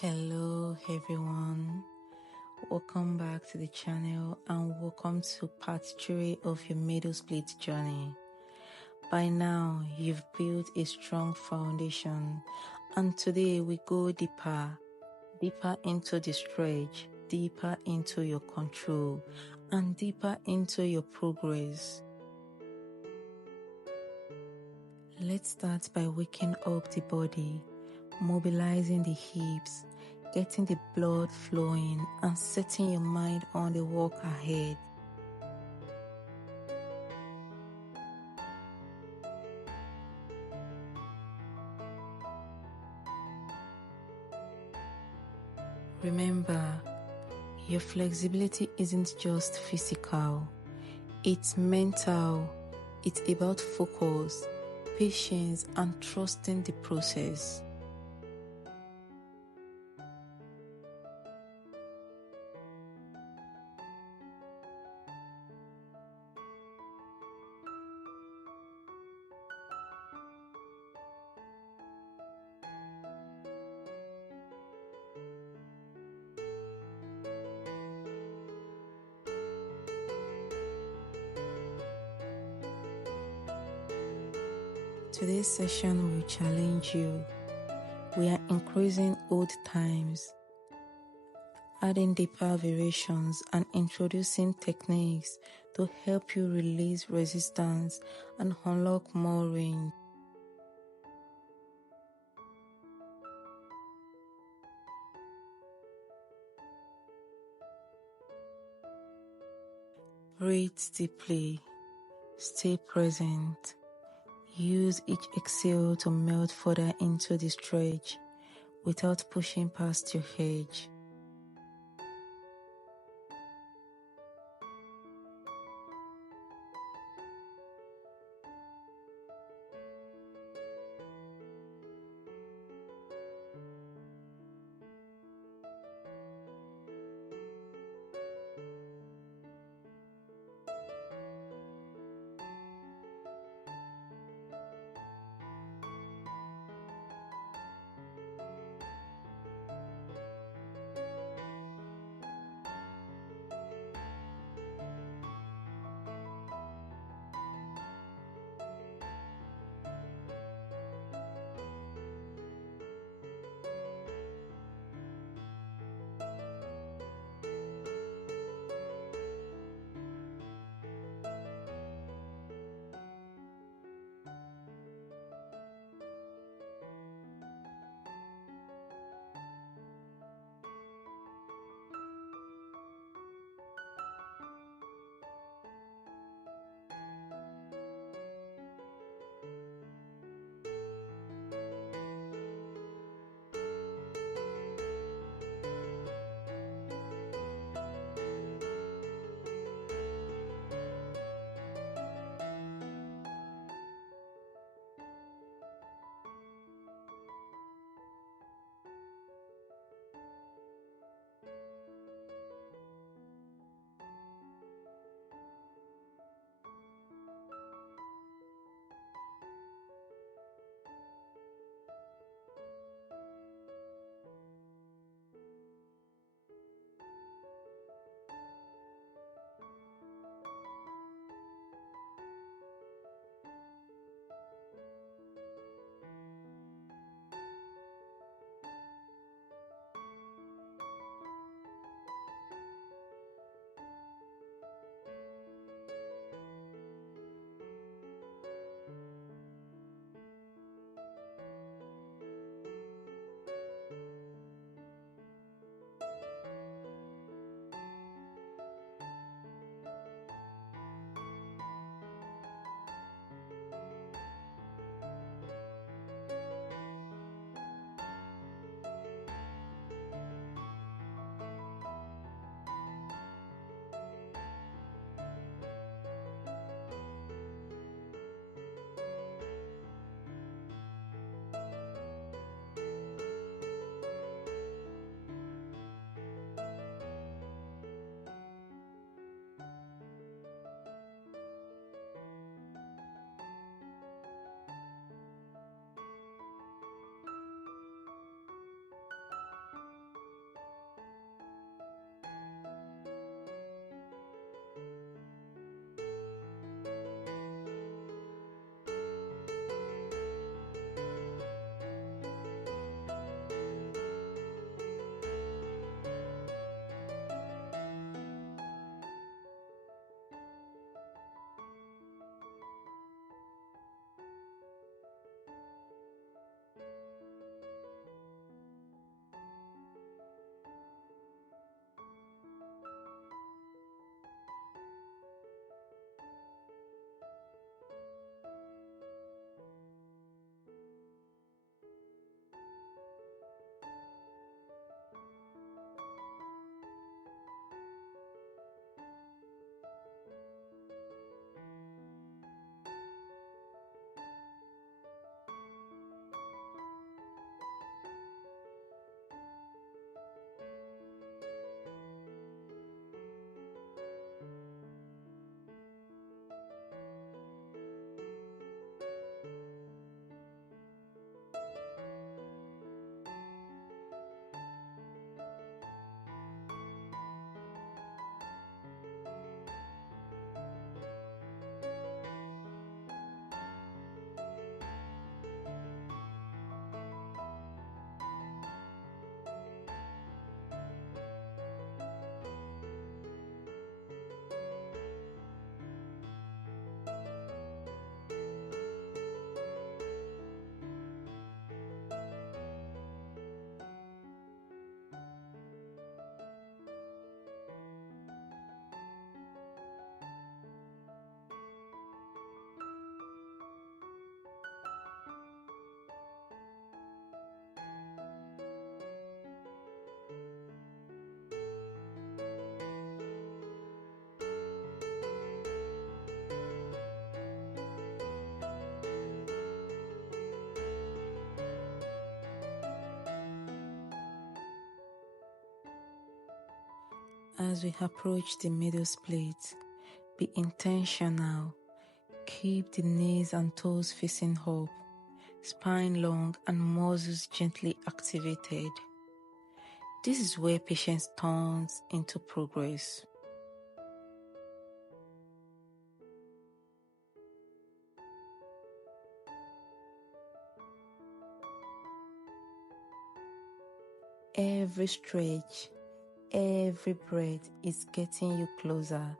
Hello everyone, welcome back to the channel and welcome to part 3 of your middle split journey. By now you've built a strong foundation and today we go deeper into the stretch, deeper into your control and deeper into your progress. Let's start by waking up the body, mobilizing the hips, getting the blood flowing and setting your mind on the walk ahead. Remember, your flexibility isn't just physical, it's mental. It's about focus, patience and trusting the process. Today's session will challenge you. We are increasing old times, adding deeper variations and introducing techniques to help you release resistance and unlock more range. Breathe deeply, stay present. Use each exhale to melt further into the stretch without pushing past your edge. As we approach the middle split, be intentional. Keep the knees and toes facing up, spine long and muscles gently activated. This is where patience turns into progress. Every stretch, every breath is getting you closer.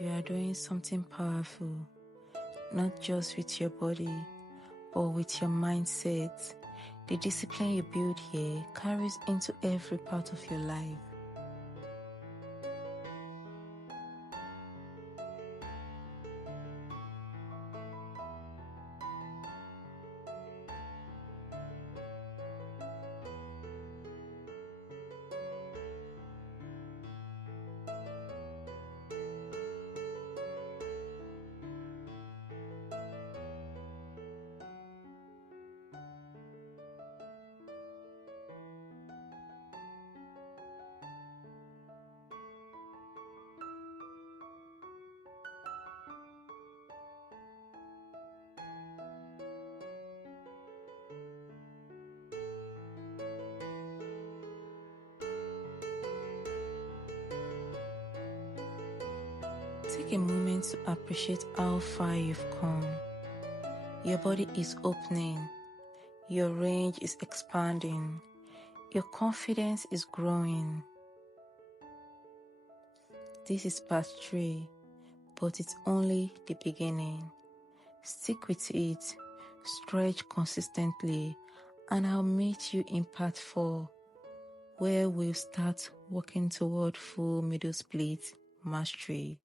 You are doing something powerful, not just with your body, but with your mindset. The discipline you build here carries into every part of your life. Take a moment to appreciate how far you've come. Your body is opening, your range is expanding, your confidence is growing. This is part 3, but it's only the beginning. Stick with it, stretch consistently, and I'll meet you in part 4, where we'll start working toward full middle split mastery.